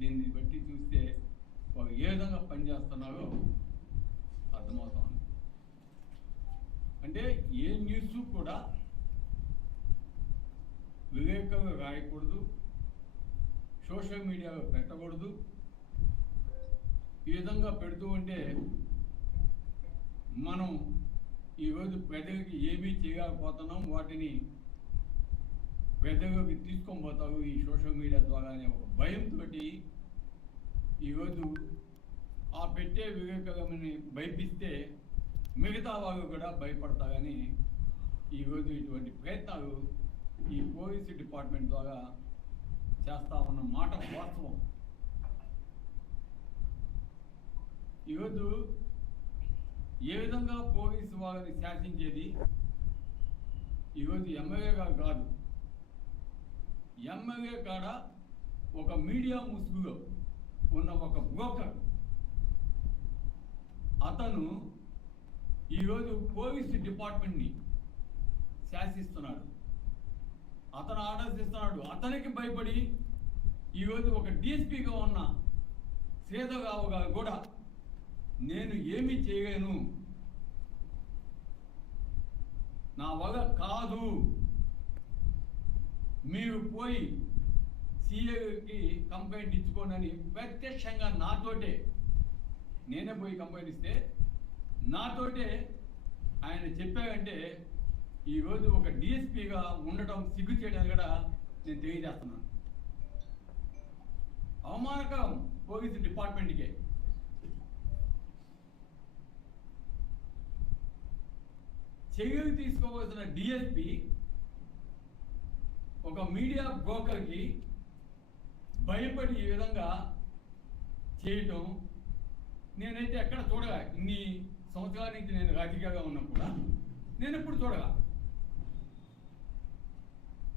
దీన్ని బట్టి చూస్తే ఏ విధంగా పనిచేస్తున్నారో అర్థమవుతోంది. అంటే ఏ న్యూస్ కూడా వివేకంగా రాయకూడదు సోషల్ మీడియాలో పెట్టకూడదు. ఈ విధంగా పెడుతూ ఉంటే మనం ఈరోజు ప్రజలకి ఏమీ చేయకపోతున్నాం వాటిని ప్రజలకు తీసుకొని పోతారు ఈ సోషల్ మీడియా ద్వారా అనే ఒక భయంతో ఈరోజు ఆ పెట్టే వివేకమని భయపిస్తే మిగతా వాళ్ళు కూడా భయపడతారని ఈరోజు ఇటువంటి ప్రయత్నాలు ఈ పోలీసు డిపార్ట్మెంట్ ద్వారా చేస్తా ఉన్న మాట వాస్తవం. ఈరోజు ఏ విధంగా పోలీసు వాళ్ళని శాసించేది? ఈరోజు ఎమ్మెల్యే గారు కాదు. ఎమ్మెల్యే కాడ ఒక మీడియా ముసుగులో ఉన్న ఒక బ్రోకర్. అతను ఈరోజు పోలీస్ డిపార్ట్మెంట్ని శాసిస్తున్నాడు. అతను ఆర్డర్స్ ఇస్తున్నాడు అతనికి భయపడి ఈరోజు ఒక డిఎస్పీగా ఉన్న శ్రీధరరావు గారు కూడా నేను ఏమి చేయలేను. నా వగ కాదు. మీరు పోయి సీఏకి కంప్లైంట్ ఇచ్చుకోనని ప్రత్యక్షంగా నాతోటే నేనే పోయి కంప్లైంట్ ఇస్తే నాతోటే ఆయన చెప్పాడంటే ఈరోజు ఒక డిఎస్పీగా ఉండటం సిగ్గు చేయడానికి కూడా నేను తెలియజేస్తున్నాను. అవమానకరం పోలీసు డిపార్ట్మెంట్కే. చర్యలు తీసుకోవాల్సిన డిఎస్పీ ఒక మీడియా బ్రోకర్కి భయపడి ఈ విధంగా చేయటం నేనైతే ఎక్కడ చూడగా ఇన్ని సంవత్సరాల నుంచి నేను రాజకీయంగా ఉన్నా కూడా నేను ఎప్పుడు చూడగా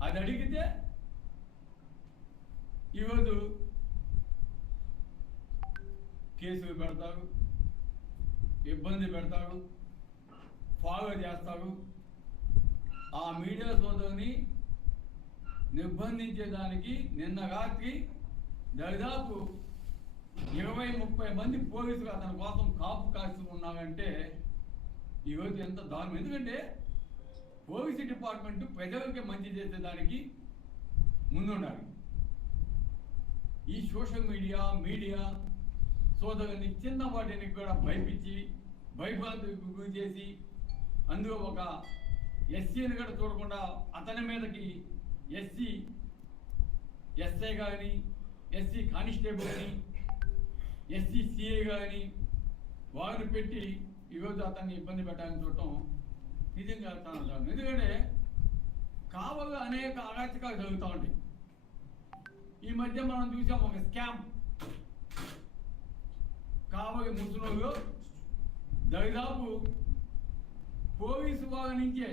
అది అడిగితే ఈరోజు కేసులు పెడతారు ఇబ్బంది పెడతారు ఫాలో చేస్తారు. ఆ మీడియా సోదరుని నిర్బంధించేదానికి నిన్న రాత్రి దాదాపు ఇరవై ముప్పై మంది పోలీసులు అతని కోసం కాపు కాసి ఉన్నారంటే ఈరోజు ఎంత దారుణం. ఎందుకంటే పోలీసు డిపార్ట్మెంట్ ప్రజలకి మంచి చేసేదానికి ముందుండాలి ఈ సోషల్ మీడియా మీడియా సోదరుని చిన్న వాటిని కూడా భయపించి భయభ్రాంతికి గురి చేసి అందులో ఒక ఎస్సీని కూడా చూడకుండా అతని మీదకి ఎస్సీ ఎస్ఐ కానీ ఎస్సీ కానిస్టేబుల్ కానీ ఎస్సీ సిఏ కానీ వారిని పెట్టి ఈరోజు అతన్ని ఇబ్బంది పెట్టాలని చూడటం నిజంగా చాలా దారుణం. ఎందుకంటే కావలు అనేక అరాచకాలు జరుగుతూ ఉంటాయి ఈ మధ్య మనం చూసాం ఒక స్కామ్ కావలి ముసలోళ్ళు దరిదాపు పోలీసు వాళ్ళ నుంచే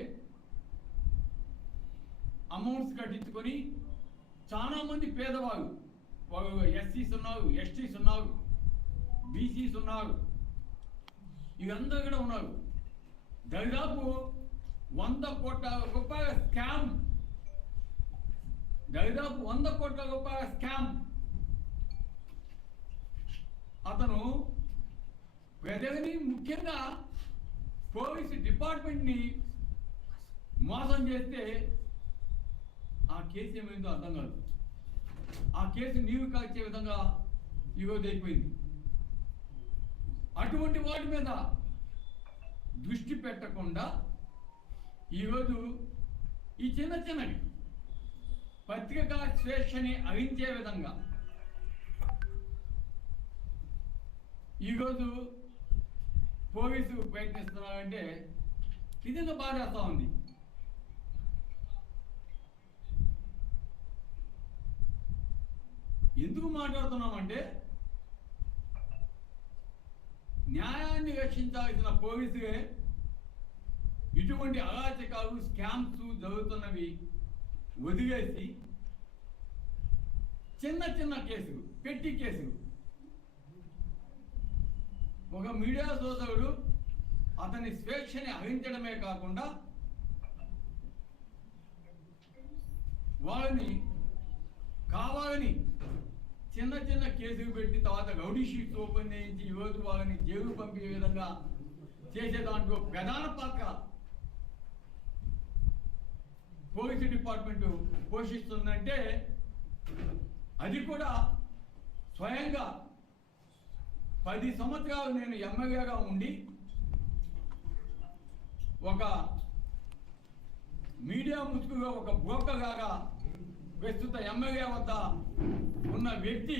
అమౌంట్స్ కట్టించుకొని చాలామంది పేదవారు పేదవాళ్ళు ఎస్సీస్ ఉన్నారు ఎస్టీస్ ఉన్నారు బీసీస్ ఉన్నారు. ఇవందరూ కూడా ఉన్నారు. దాదాపు వంద కోట్ల రూపాయల స్కామ్. దాదాపు వంద కోట్ల రూపాయల స్కామ్. అతను ప్రజలని ముఖ్యంగా పోలీసు డిపార్ట్మెంట్ని మోసం చేస్తే ఆ కేసు ఏమైందో అర్థం కాదు. ఆ కేసు నీవు కాల్చే విధంగా ఈరోజు అయిపోయింది. అటువంటి వాటి మీద దృష్టి పెట్టకుండా ఈరోజు ఈ చిన్న చిన్నవి పత్రికా స్వేచ్ఛని అవించే విధంగా ఈరోజు పోలీసు ప్రయత్నిస్తున్నారంటే నిజంగా బాధేస్తా ఉంది. ఎందుకు మాట్లాడుతున్నామంటే న్యాయాన్ని రక్షించాల్సిన పోలీసులే ఇటువంటి అరాచకాలు స్కామ్స్ జరుగుతున్నవి వదిలేసి చిన్న చిన్న కేసులు పెట్టి కేసులు. ఒక మీడియా సోదరుడు అతని స్వేచ్ఛని అహించడమే కాకుండా వాళ్ళని కావాలని చిన్న చిన్న కేసులు పెట్టి తర్వాత రౌడీ షీట్స్ ఓపెన్ చేయించి యువత వాళ్ళని జైలు పంపే విధంగా చేసే దాంట్లో ప్రధాన పాత్ర పోలీసు డిపార్ట్మెంట్ పోషిస్తుందంటే అది కూడా స్వయంగా పది సంవత్సరాలు నేను ఎమ్మెల్యేగా ఉండి ఒక మీడియా ముసుగుగా ఒక బ్రోకర్ లాగా ప్రస్తుత ఎమ్మెల్యే వద్ద ఉన్న వ్యక్తి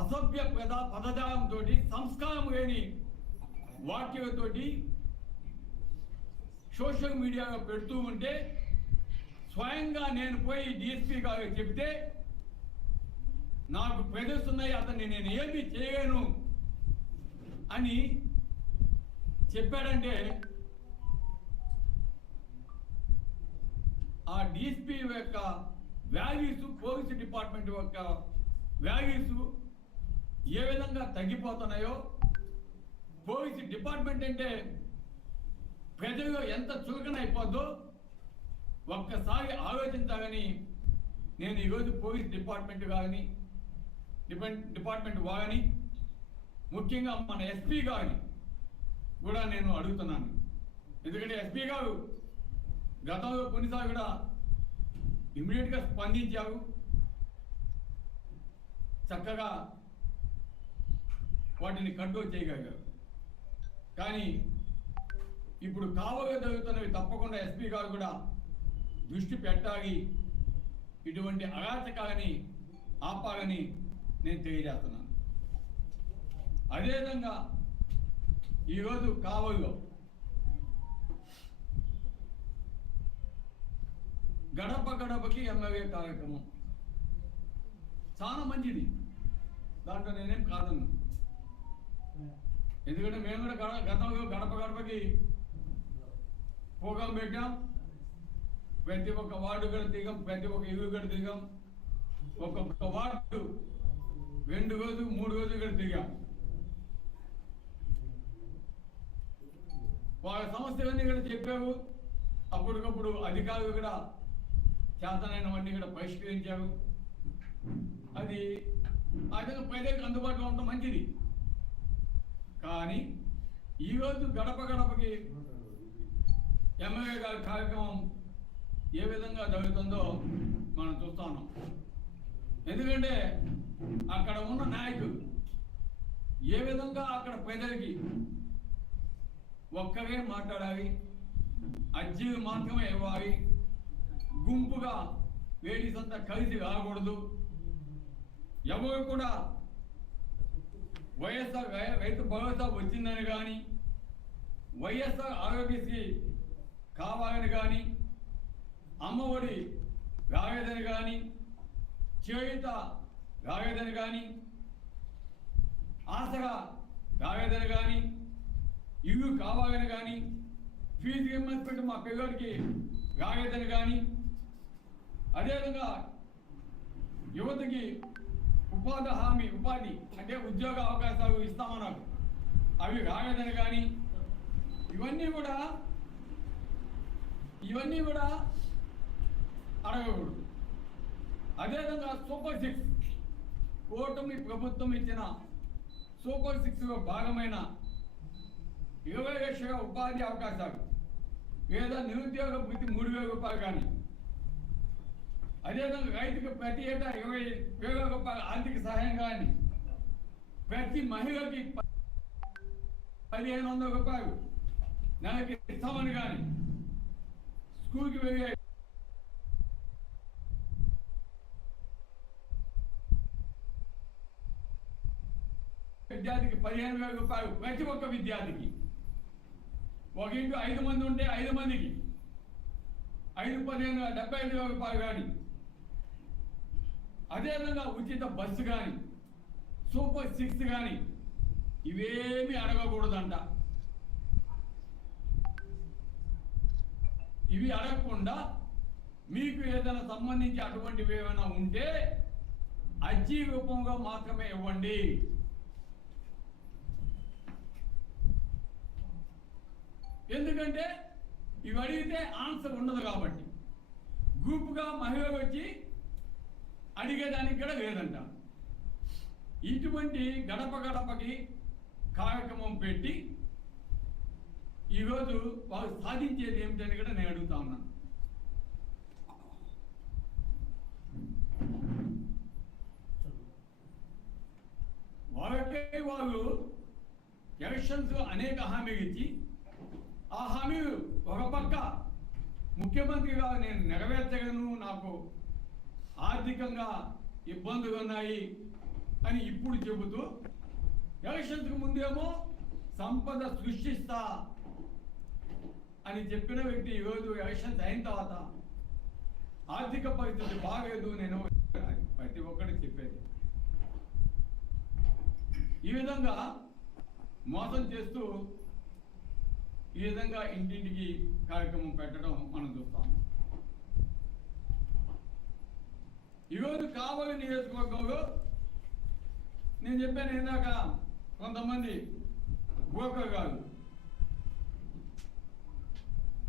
అసభ్య పద పదజాలంతో సంస్కారం లేని వాక్యతోటి సోషల్ మీడియాలో పెడుతూ ఉంటే స్వయంగా నేను పోయి డిఎస్పీ గారు చెప్తే నాకు ప్రదర్శనయ్యి అతన్ని నేను ఏమి చేయలేను అని చెప్పాడంటే ఆ డిఎస్పీ యొక్క వాల్యూస్ పోలీసు డిపార్ట్మెంట్ యొక్క వాల్యూస్ ఏ విధంగా తగ్గిపోతున్నాయో పోలీసు డిపార్ట్మెంట్ అంటే ప్రజలు ఎంత చురుకన అయిపోద్దో ఒక్కసారి ఆలోచించాలని నేను ఈరోజు పోలీస్ డిపార్ట్మెంట్ కానీ డిపెండ్ డిపార్ట్మెంట్ వాగని ముఖ్యంగా మన ఎస్పీ గారిని కూడా నేను అడుగుతున్నాను. ఎందుకంటే ఎస్పీ గారు గతంలో కొన్నిసార్లు కూడా ఇమ్మీడియట్గా స్పందించారు చక్కగా వాటిని కంట్రోల్ చేయగలిగారు కానీ ఇప్పుడు కావగా జరుగుతున్నవి తప్పకుండా ఎస్పీ గారు కూడా దృష్టి పెట్టాలి. ఇటువంటి అరాచకాలని ఆపాలని నేను తెలియజేస్తున్నాను. అదేవిధంగా ఈరోజు కావలిలో గడప గడపకి ఎమ్మెల్యే కార్యక్రమం. చాలా మంచిది. దాంట్లో నేనేం కాదను. ఎందుకంటే మేము కూడా గడ గతంలో గడప గడపకి ప్రోగ్రాం పెట్టాం ప్రతి ఒక్క వార్డు కూడా దిగాం ప్రతి ఒక్క ఇల్లు కూడా దిగాం ఒక్కొక్క వార్డు రెండు రోజులు మూడు రోజులు కూడా దిగాం వాళ్ళ సమస్యలన్నీ కూడా చెప్పావు అప్పటికప్పుడు అధికారులు కూడా చేతనైనవన్నీ కూడా పరిష్కరించారు అది ఆ విధంగా ప్రజలకు అందుబాటులో ఉండటం మంచిది. కానీ ఈరోజు గడప గడపకి ఎమ్మెల్యే గారి కార్యక్రమం ఏ విధంగా జరుగుతుందో మనం చూస్తా ఉన్నాం. ఎందుకంటే అక్కడ ఉన్న నాయకులు ఏ విధంగా అక్కడ ప్రజలకి ఒక్కరే మాట్లాడాలి అర్జీలు మాత్రమే ఇవ్వాలి గుంపుగా లేడీస్ అంతా కలిసి రాకూడదు. ఎవరు కూడా వైఎస్ఆర్ రైతు భరోసా వచ్చిందని కానీ వైఎస్ఆర్ ఆరోగ్యశ్రీ కావాలని కానీ అమ్మఒడి రాలేదని కానీ చేయుత రాలేదని కానీ ఆసరా రాలేదని కానీ ఇల్లు కావాలని కానీ ఫీజు రియంబర్స్మెంట్ మా పిల్లలకి రాలేదని కానీ అదేవిధంగా యువతకి ఉపాధి హామీ ఉపాధి అంటే ఉద్యోగ అవకాశాలు ఇస్తామన్నారు. అవి రాలేదని కానీ ఇవన్నీ కూడా ఇవన్నీ కూడా అడగకూడదు. అదేవిధంగా సూపర్ సిక్స్ కూటమి ప్రభుత్వం ఇచ్చిన సూపర్ సిక్స్లో భాగమైన ఇరవై లక్షల ఉపాధి అవకాశాలు లేదా నిరుద్యోగ వృత్తి మూడు వేల రూపాయలు కానీ అదేవిధంగా రైతుకు ప్రతి ఏటా ఇరవై వేల రూపాయల ఆర్థిక సహాయం కానీ ప్రతి మహిళకి పదిహేను వందల రూపాయలు నెలకి ఇస్తామని కానీ స్కూల్కి వెళ్ళే విద్యార్థికి పదిహేను వేల రూపాయలు ప్రతి ఒక్క విద్యార్థికి. ఒక ఇంటి ఐదు మంది ఉంటే ఐదు మందికి. ఐదు పదిహేను డెబ్బై ఐదు వేల రూపాయలు కానీ అదేవిధంగా ఉచిత బస్సు కానీ సూపర్ సిక్స్ కానీ ఇవేమి అడగకూడదంట. ఇవి అడగకుండా మీకు ఏదైనా సంబంధించి అటువంటివి ఏమైనా ఉంటే అర్జీ రూపంగా మాత్రమే ఇవ్వండి. ఎందుకంటే ఇవి అడిగితే ఆన్సర్ ఉండదు కాబట్టి. గ్రూప్గా మహిళలు వచ్చి అడిగేదానికి కూడా లేదంట. ఇటువంటి గడప గడపకి కార్యక్రమం పెట్టి ఈరోజు వారు సాధించేది ఏమిటని కూడా నేను అడుగుతా ఉన్నాను వాళ్ళకే వాళ్ళు ఎలక్షన్స్ అనేక హామీలు ఇచ్చి ఆ హామీలు ఒక పక్క ముఖ్యమంత్రిగా నేను నెరవేర్చగలను నాకు ఆర్థికంగా ఇబ్బందులు ఉన్నాయి అని ఇప్పుడు చెబుతూ ఎలక్షన్స్కి ముందేమో సంపద సృష్టిస్తా అని చెప్పిన వ్యక్తి ఈరోజు ఎలక్షన్స్ అయిన తర్వాత ఆర్థిక పరిస్థితి బాగలేదు నేను ప్రతి ఒక్కరికి చెప్పేది. ఈ విధంగా మోసం చేస్తూ ఈ విధంగా ఇంటింటికి కార్యక్రమం పెట్టడం మనం చూస్తాం ఈరోజు కావలి నియోజకవర్గంలో నేను చెప్పాను ఇందాక కొంతమంది బ్రోకర్ గారు.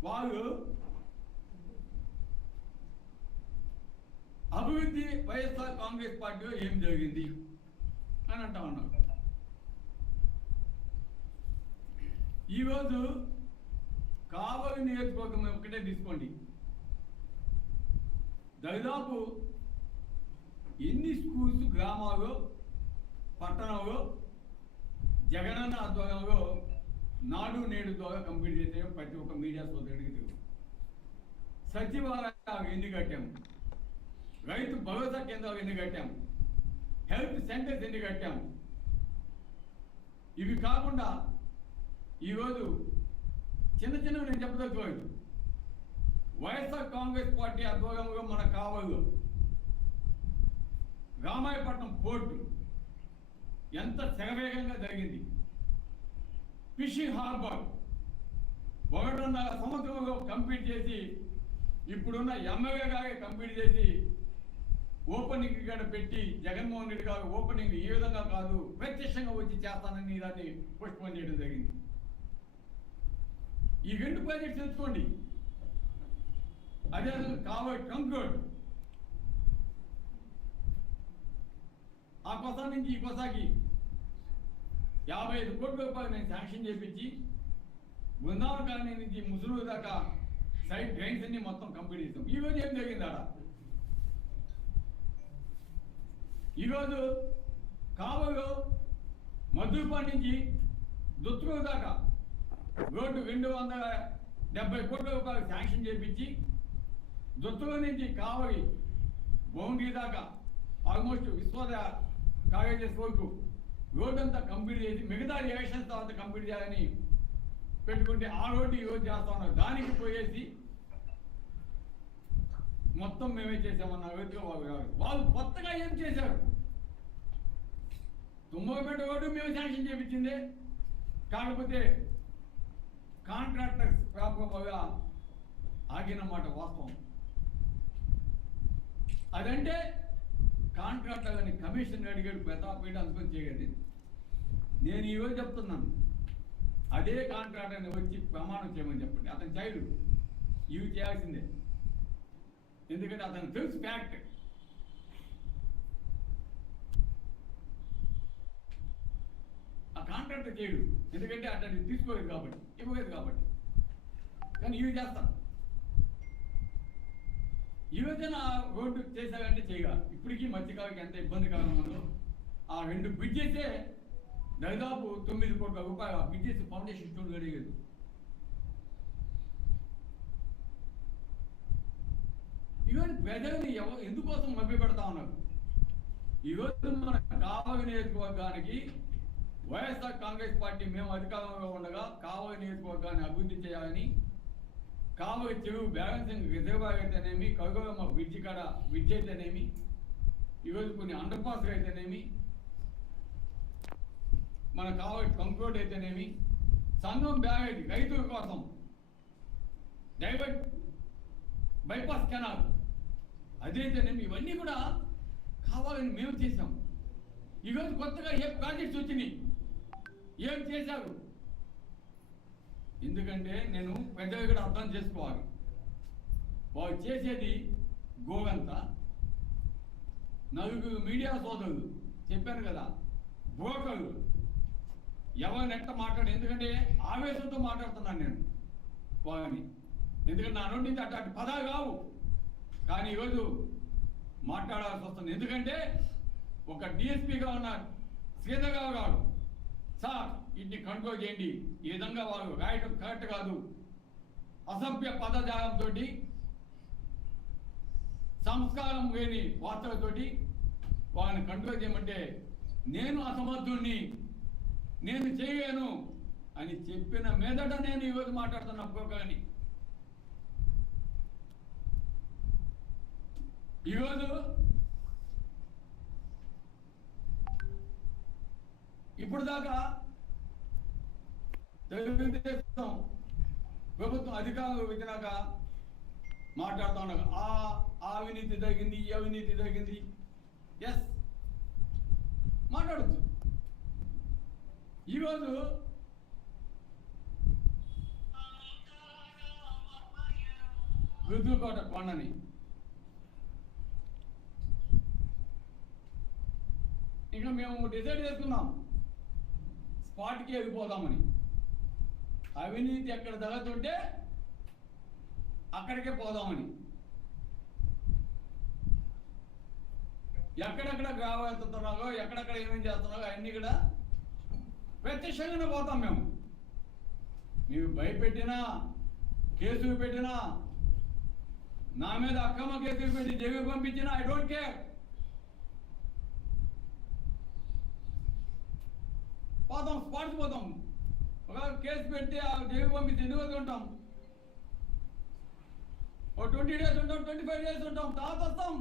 వారు అభివృద్ధి వైఎస్ఆర్ కాంగ్రెస్ పార్టీలో ఏం జరిగింది అని అంటా ఉన్నారు. ఈరోజు కావలి నియోజకవర్గం ఒకటే తీసుకోండి. దాదాపు ఎన్ని స్కూల్స్ గ్రామాలు పట్టణంలో జగనన్న ఆధ్వర్యంలో నాడు నేడు ద్వారా కంప్లీట్ చేసే ప్రతి ఒక్క మీడియా సోదరుడికి తెలుసు. సచివాలయాలు ఎన్ని కట్టాము రైతు భరోసా కేంద్రాలు ఎన్ని కట్టాము హెల్త్ సెంటర్స్ ఎన్ని కట్టాము ఇవి కాకుండా ఈరోజు చిన్న చిన్నవి నేను చెప్పదలుచుకోవచ్చు వైఎస్ఆర్ కాంగ్రెస్ పార్టీ ఆధ్వర్యంలో మన కావాలి రామాయపట్నం పోర్టు ఎంత శరవేగంగా జరిగింది. ఫిషింగ్ హార్బర్ ఒకటిన్నర సంవత్సరంలో కంప్లీట్ చేసి ఇప్పుడున్న ఎమ్మెల్యే గారే కంప్లీట్ చేసి ఓపెనింగ్ ఇక్కడ పెట్టి జగన్మోహన్ రెడ్డి గారు ఓపెనింగ్ ఏ విధంగా కాదు ప్రత్యక్షంగా వచ్చి చేస్తానని దాన్ని పోస్ట్పోన్ చేయడం జరిగింది. ఈ రెండు ప్రాజెక్ట్స్ తెచ్చుకోండి అదే కావాలి ట్రంక్ రోడ్. ఆ కొస నుంచి ఈ కొసాకి యాభై ఐదు కోట్ల రూపాయలు నేను శాంక్షన్ చేపించి బృందావన కాలనీ నుంచి ముసురు దాకా సైడ్ డ్రైన్స్ అన్ని మొత్తం కంప్లీట్ చేస్తాం. ఈ రోజు ఏం జరిగింది ఆడ? ఈరోజు కావలో మధురపాడు నుంచి దుత్తుకూరు దాకా రోడ్డు రెండు వందల డెబ్బై కోట్ల రూపాయలు శాంక్షన్ చేపించి దుత్తుల నుంచి కావలి బౌండరీ దాకా ఆల్మోస్ట్ విశ్వోదయ కాగేజెస్ వరకు రోడ్ అంతా కంప్లీట్ చేసి మిగతా రియాక్షన్స్ తర్వాత కంప్లీట్ చేయాలని పెట్టుకుంటే ఆ రోడ్డు ఈరోజు చేస్తా ఉన్నారు. దానికి పోయేసి మొత్తం మేమే చేసామన్న వ్యక్తిగా వాళ్ళు గారు. వాళ్ళు కొత్తగా ఏం చేశారు? తుమ్మగపేట రోడ్డు మేము శాంక్షన్ చేపించిందే. కాకపోతే కాంట్రాక్టర్స్ ప్రాపర్గా ఆగినమాట వాస్తవం. అదంటే కాంట్రాక్టర్ అని కమిషన్ అడిగాడు పెద్ద అనుకుని చేయండి నేను ఈరోజు చెప్తున్నాను. అదే కాంట్రాక్టర్ని వచ్చి ప్రమాణం చేయమని చెప్పండి. అతని చైల్డ్ ఇవి చేయాల్సిందే. ఎందుకంటే అతను తెలుసు ఫ్యాక్ట్. ఆ కాంట్రాక్టర్ చేయడు. ఎందుకంటే అతన్ని తీసుకోలేదు కాబట్టి ఇవ్వలేదు కాబట్టి. కానీ ఇవి చేస్తాను. ఈ రోజున రోడ్డు చేశారంటే చేయగా ఇప్పటికీ మత్స్యకారులకు ఎంత ఇబ్బంది కారణంలో ఆ రెండు బ్రిడ్జెసే దాదాపు తొమ్మిది కోట్ల రూపాయల బ్రిడ్జెస్ ఫౌండేషన్ స్టోన్ అడిగేది ఈరోజు ప్రజల్ని ఎవ ఎందుకోసం మభ్య పెడతా ఉన్నారు ఈరోజు మన కావలి నియోజకవర్గానికి వైఎస్ఆర్ కాంగ్రెస్ పార్టీ మేము అధికారంలో ఉండగా కావలి నియోజకవర్గాన్ని అభివృద్ధి చేయాలని కావలి చెరువు బ్యాలెన్సింగ్ రిజర్వాయర్ అయితేనేమి కరుగమ్మ బ్రిడ్జ్ కాడ బ్రిడ్జ్ అయితేనేమి ఈరోజు కొన్ని అండర్ పాస్ అయితేనేమి మన కావలి కంక్రోడ్ అయితేనేమి సంఘం బ్యారేజ్ రైతుల కోసం డైవర్ట్ బైపాస్ కెనాల్ అదైతేనేమి ఇవన్నీ కూడా కావాలని మేము చేసాం ఈరోజు కొత్తగా ఏ ప్రాజెక్ట్స్ వచ్చినాయి? ఏం చేశారు? ఎందుకంటే నేను పెద్దవి కూడా అర్థం చేసుకోవాలి. వాడు చేసేది గోగంత నలుగురు మీడియా సోదరులు చెప్పాను కదా బ్రోకర్లు. ఎవరిని ఎట్ట మాట్లాడు ఎందుకంటే ఆవేశంతో మాట్లాడుతున్నాను నేను వాళ్ళని. ఎందుకంటే నా నుండి అట్లాంటి పదాలు కావు కానీ ఈరోజు మాట్లాడాల్సి వస్తుంది. ఎందుకంటే ఒక డిఎస్పీగా ఉన్న శ్రీధర్రావు గారు సార్ వీటిని కంట్రోల్ చేయండి. ఈ విధంగా వారు రాయటం కరెక్ట్ కాదు. అసభ్య పదజాలంతో సంస్కారం లేని వార్తలతోటి వాళ్ళని కంట్రోల్ చేయమంటే నేను అసమర్థుణ్ణి నేను చేయలేను అని చెప్పిన మీదట నేను ఈరోజు మాట్లాడుతున్న ఒక్కొక్కరిని ఈరోజు ఇప్పుడు దాకా తెలుగుదేశం ప్రభుత్వం అధికారంలో వచ్చినాక మాట్లాడుతూ ఉండగా ఆ అవినీతి తగ్గింది ఈ అవినీతి తగ్గింది ఎస్ మాట్లాడచ్చు. ఈరోజు రుద్దుకోట కొండని ఇక మేము డిసైడ్ చేసుకున్నాం. స్పాట్కి వెళ్ళిపోదామని. అవినీతి ఎక్కడ తగ్గుతుంటే అక్కడికే పోదామని. ఎక్కడెక్కడ గ్రావ ఎక్కడెక్కడ ఏమేం చేస్తున్నారో అన్నీ కూడా ప్రత్యక్షంగానే పోతాం మేము. ನೀವು భయపెట్టినా కేసులు పెట్టినా నా మీద అక్రమ కేసులు పెట్టి జైలు పంపించినా ఐ డోంట్ కేర్ పోతాం స్పాట్స్ పోతాం. ఒక కేసు పెట్టి ఆ జైలు పంపిస్తే ఎన్ని రోజులు ఉంటాం ఓ ట్వంటీ డేస్ ఉంటాం ట్వంటీ ఫైవ్ డేస్ ఉంటాం తర్వాత వస్తాం.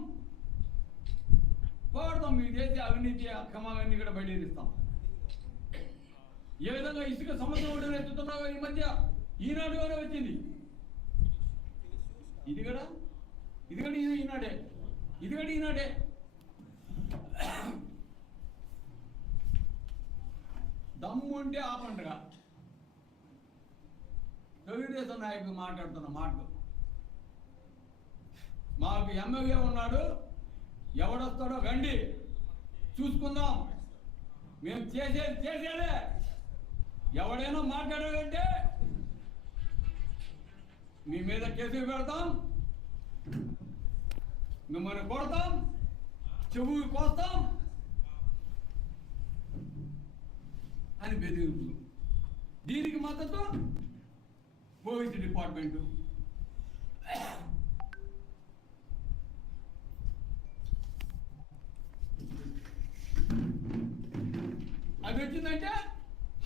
పోడతాం మీ చేసే అవినీతి అక్రమాలన్నీ కూడా బయటేస్తాం ఏ విధంగా ఇసుక సముద్రం ఒడ్డున చూస్తున్నావు ఈ మధ్య ఈనాడు కూడా వచ్చింది. ఇది కూడా ఇది కూడా ఈనాడే ఇది కూడా ఈనాడే. దమ్ము ఉంటే ఆ పండుగ తెలుగుదేశం నాయకులు మాట్లాడుతున్న మాటలు. మాకు ఎమ్మెల్యే ఉన్నాడు ఎవడొస్తాడో రండి చూసుకుందాం. మేము చేసేది చేసేదే. ఎవడైనా మాట్లాడాడంటే మీ మీద కేసులు పెడతాం మిమ్మల్ని కొడతాం చెవు కోస్తాం అని బెదిరింపులు. దీనికి మద్దతు మూవీస్ డిపార్ట్మెంటు. అది వచ్చిందంటే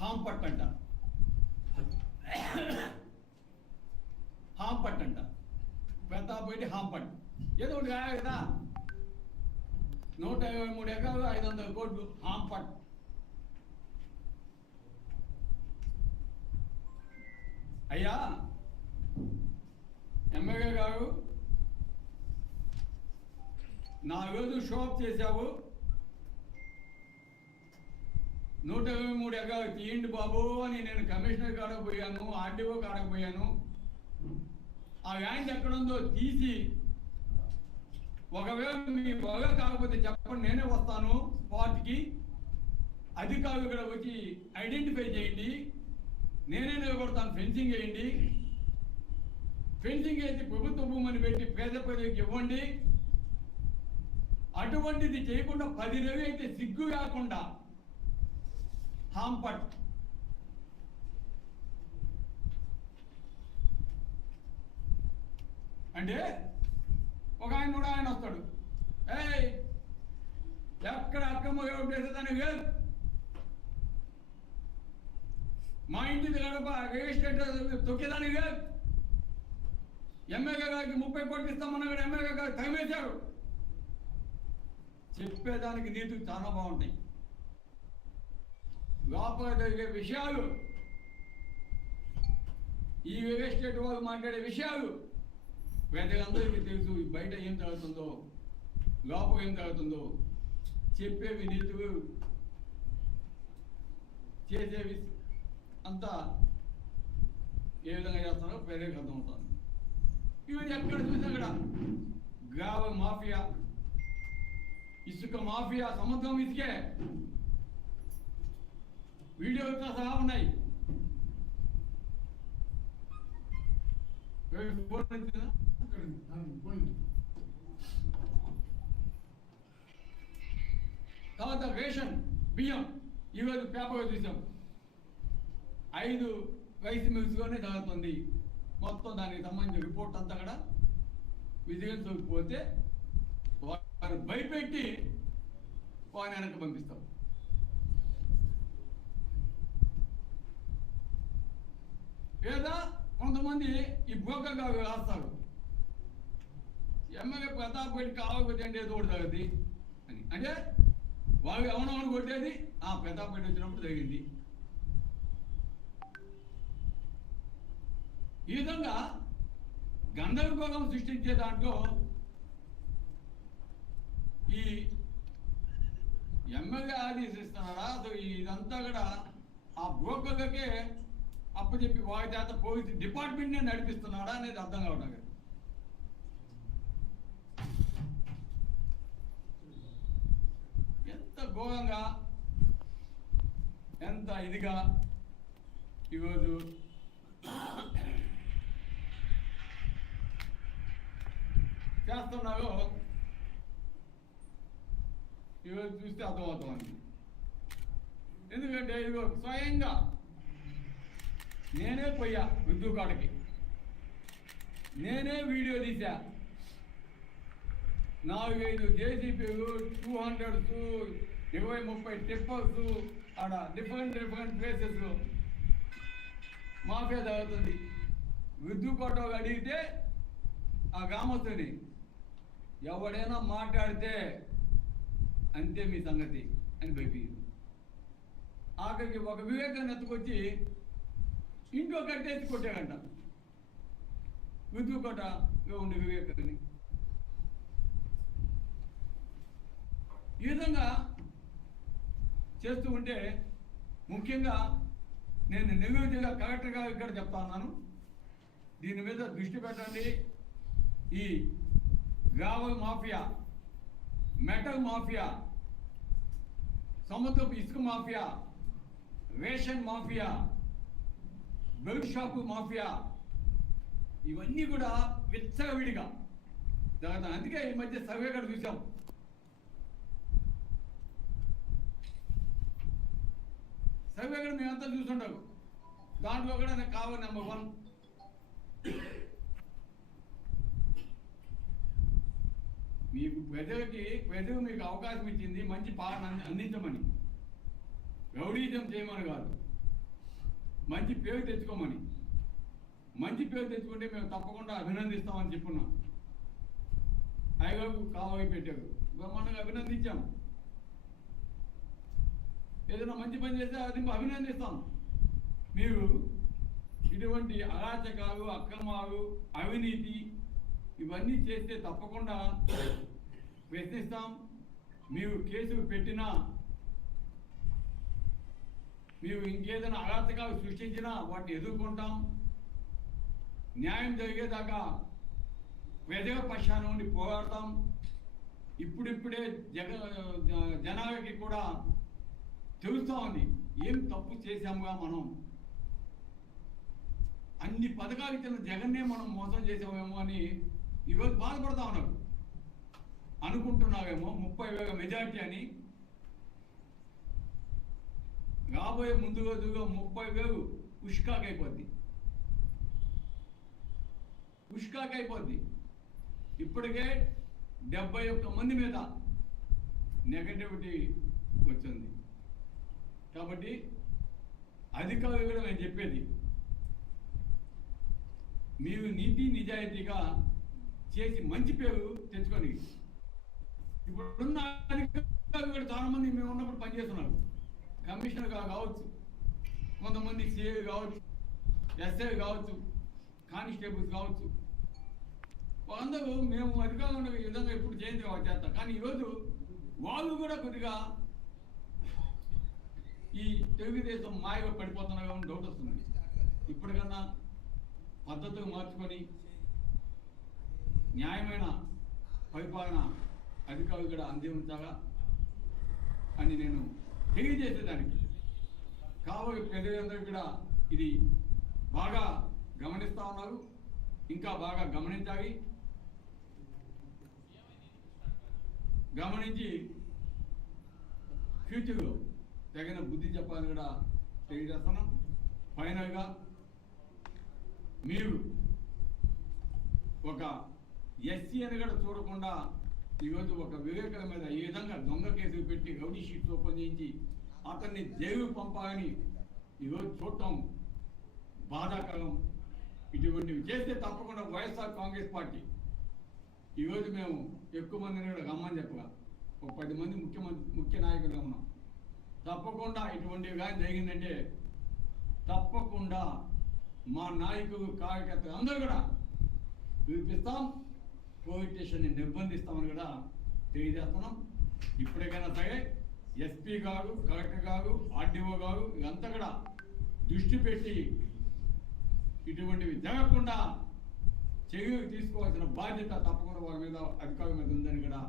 హాంపట్ అంట. హాంపట్ అంట. పెద్ద పోయి హాంపట్. ఏదో ఒకటి కదా. నూట ఇరవై మూడు ఎకరాలు ఐదు వందల కోట్లు హాంపట్. అయ్యా ఎమ్మెల్యే గారు నా రోజు షోప్ చేశావు. నూట ఇరవై మూడు ఎకరాలు తీయండి బాబు అని నేను కమిషనర్ కాడకు పోయాను ఆర్డీఓ కాడకు పోయాను. ఆ ల్యాండ్ ఎక్కడుందో తీసి ఒకవేళ మీ వగ కాకపోతే చెప్పండి నేనే వస్తాను స్పాట్కి అధికారులు ఇక్కడ వచ్చి ఐడెంటిఫై చేయండి. నేనే నిలబడతాను. ఫెన్సింగ్ వేయండి. ఫెన్సింగ్ వేసి ప్రభుత్వ భూమిని పెట్టి పేద ప్రజలకు ఇవ్వండి. అటువంటిది చేయకుండా పది రవి అయితే సిగ్గు కాకుండా హాంపట్. అంటే ఒక ఆయన కూడా ఆయన వస్తాడు. ఏ ఎక్కడ అక్కమ్మ ఎవరు చేసేదాన్ని వేరు మా ఇంటిది గడప రిజిస్ట్రేటర్ తొక్కేదానికి లేదు ఎమ్మెల్యే గారికి ముప్పై కోట్లు ఇస్తామన్నా కూడా ఎమ్మెల్యే గారు తగిమేశారు చెప్పేదానికి నీతులు చాలా బాగుంటాయి. లోపల జరిగే విషయాలు. ఈ రియల్ ఎస్టేట్ వాళ్ళు మాట్లాడే విషయాలు. ప్రజలందరికీ తెలుసు బయట ఏం జరుగుతుందో లోపల ఏం జరుగుతుందో. చెప్పేవి నీతులు. చేసేవి అంతా ఏ విధంగా చేస్తున్నారో ప్రజలకు అర్థమవుతుంది. ఇవన్నీ ఎక్కడ చూసినా అక్కడ గ్రావ మాఫియా ఇసుక మాఫియా సముద్రం ఇసుకే. వీడియోతో సహా ఉన్నాయి. తర్వాత రేషన్ బియ్యం. ఈరోజు పేపర్ చూసాం ఐదు వయసు మిల్స్లోనే జరుగుతుంది. మొత్తం దానికి సంబంధించిన రిపోర్ట్ అంతా కూడా విజిలెన్స్ పోతే వారు భయపెట్టి వారిని వెనక్కి పంపిస్తాం. లేదా కొంతమంది ఈ బ్రోకర్గా రాస్తారు. ఎమ్మెల్యే ప్రతాప్ రెడ్డి కావాలి అంటే ఏదో ఒకటి తగ్గది అని. అంటే వాళ్ళు ఎవరో కొట్టేది? ఆ ప్రతాప్ రెడ్డి వచ్చినప్పుడు తగ్గింది ఈ విధంగా గందరగోళం సృష్టించే దాంట్లో ఈ ఎమ్మెల్యే ఆదేశిస్తున్నాడా అసలు ఇదంతా కూడా ఆ బ్రోకర్లకే అప్పచెప్పి వారి చేత పోలీస్ డిపార్ట్మెంట్నే నడిపిస్తున్నాడా అనేది అర్థం కావడం ఎంత ఘోరంగా ఎంత ఇదిగా ఈరోజు చేస్తున్నారో ఈరోజు చూస్తే అర్థమవుతోంది. ఎందుకంటే ఇదిగో స్వయంగా నేనే పోయా విద్యుత్ కాడకి. నేనే వీడియో తీసా నాలుగైదు జేసీపీలు టూ హండ్రెడ్స్ ఇరవై ముప్పై టిప్పర్స్ ఆడ డిఫరెంట్ డిఫరెంట్ ప్లేసెస్లో మాఫియా జరుగుతుంది. విద్యుకోట అడిగితే ఆ గ్రామస్తుని ఎవడైనా మాట్లాడితే అంతే మీ సంగతి అని భయపించింది ఆఖరికి ఒక వివేకాన్ని ఎత్తుకొచ్చి ఇంట్లో కట్టేసి కొట్టాడంట. విద్యుకోట ఉండే వివేకాన్ని. ఈ విధంగా చేస్తూ ఉంటే ముఖ్యంగా నేను నివేదిగా జిల్లా కలెక్టర్ గారు ఇక్కడ చెప్తా ఉన్నాను. దీని మీద దృష్టి పెట్టండి. ఈ గ్రావల్ మాఫియా మెటల్ మాఫియా సముద్రపు ఇసుక mafia ration mafia belt shop mafia ఇవన్నీ కూడా విచ్చలవిడిగా. తర్వాత అందుకే ఈ మధ్య సర్వే కూడా చూసాం. సర్వే కూడా మేమంతా చూస్తుంటారు దాంట్లో కూడా నాకు కావాలి నెంబర్ వన్ మీకు ప్రజలకి ప్రజలు మీకు అవకాశం ఇచ్చింది మంచి పాలన అందించమని. రౌడీజం చేయమని కాదు. మంచి పేరు తెచ్చుకోమని. మంచి పేరు తెచ్చుకుంటే మేము తప్పకుండా అభినందిస్తామని చెప్పున్నాం. ఐగారు కావాలి పెట్టారు. బ్రహ్మాండంగా అభినందించాం. ఏదైనా మంచి పని చేస్తే అది అభినందిస్తాం. మీరు ఇటువంటి అరాచకాలు అక్రమాలు అవినీతి ఇవన్నీ చేస్తే తప్పకుండా ప్రశ్నిస్తాం. మీరు కేసులు పెట్టినా మీరు ఇంకేదైనా అరాచకాలు సృష్టించినా వాటిని ఎదుర్కొంటాం. న్యాయం జరిగేదాకా ప్రజల పక్షాన ఉండి పోరాడతాం. ఇప్పుడిప్పుడే జగ జనాలకి కూడా తెలుస్తా ఉంది. ఏం తప్పు చేశాముగా మనం? అన్ని పథకాలు ఇచ్చిన జగన్నే మనం మోసం చేసామేమో అని ఈరోజు బాధపడతా ఉన్నాడు అనుకుంటున్నావేమో ముప్పై వేల మెజారిటీ అని. రాబోయే ముందు రోజుగా ముప్పై వేలు ఉష్కాక్ ఉష్కాకైపోద్ది. ఉష్కాక్ ఇప్పటికే డెబ్బై ఒక్క మంది మీద నెగటివిటీ వచ్చింది. కాబట్టి అధికారులు కూడా నేను చెప్పేది మీరు నీతి నిజాయితీగా చేసి మంచి పేరు తెచ్చుకొని ఇప్పుడున్న అధికారులు కూడా చాలా మంది మేము ఉన్నప్పుడు పనిచేస్తున్నారు. కమిషనర్ కావచ్చు కొంతమంది సిఏ కావచ్చు ఎస్ఐ కావచ్చు కానిస్టేబుల్స్ కావచ్చు. వాళ్ళందరూ మేము అధికారంలో ఉన్న ఈ విధంగా ఇప్పుడు జయంతి చేస్తాం కానీ ఈరోజు వాళ్ళు కూడా కొద్దిగా ఈ తెలుగుదేశం మాయగా పడిపోతున్నాగా డౌట్ వస్తుంది. ఇప్పటికన్నా పద్ధతులు మార్చుకొని న్యాయమైన పరిపాలన అధికారులు కూడా అందించాలా అని నేను తెలియజేసేదానికి. కాబోయే ప్రజలందరూ కూడా ఇది బాగా గమనిస్తూ ఉన్నారు. ఇంకా బాగా గమనించాలి. గమనించి ఫ్యూచర్లో తగిన బుద్ధి చెప్పాలని కూడా తెలియజేస్తున్నాం. ఫైనల్గా మీరు ఒక ఎస్సీ అని కూడా చూడకుండా ఈరోజు ఒక వివేకుల మీద ఈ విధంగా దొంగ కేసులు పెట్టి రౌడీ షీట్స్ ఓపెన్ చేయించి అతన్ని దేవి పంపాలని ఈరోజు చూడటం బాధాకరం. ఇటువంటివి చేస్తే తప్పకుండా వైఎస్ఆర్ కాంగ్రెస్ పార్టీ. ఈరోజు మేము ఎక్కువ మందిని కూడా రమ్మని చెప్పగా ఒక పది మంది ముఖ్యమంత్రి ముఖ్య నాయకులు ఉన్నాం తప్పకుండా ఇటువంటివి కానీ జరిగిందంటే తప్పకుండా మా నాయకులు కార్యకర్తలు అందరూ కూడా పిలిపిస్తాం. పోలీస్ నిర్బంధిస్తామని కూడా తెలియజేస్తున్నాం. ఇప్పటికైనా సరే ఎస్పీ గారు కలెక్టర్ గారు ఆర్డీఓ గారు ఇదంతా కూడా దృష్టి పెట్టి ఇటువంటివి జరగకుండా చర్యలు తీసుకోవాల్సిన బాధ్యత తప్పకుండా వారి మీద అధికారుల మీద ఉందని కూడా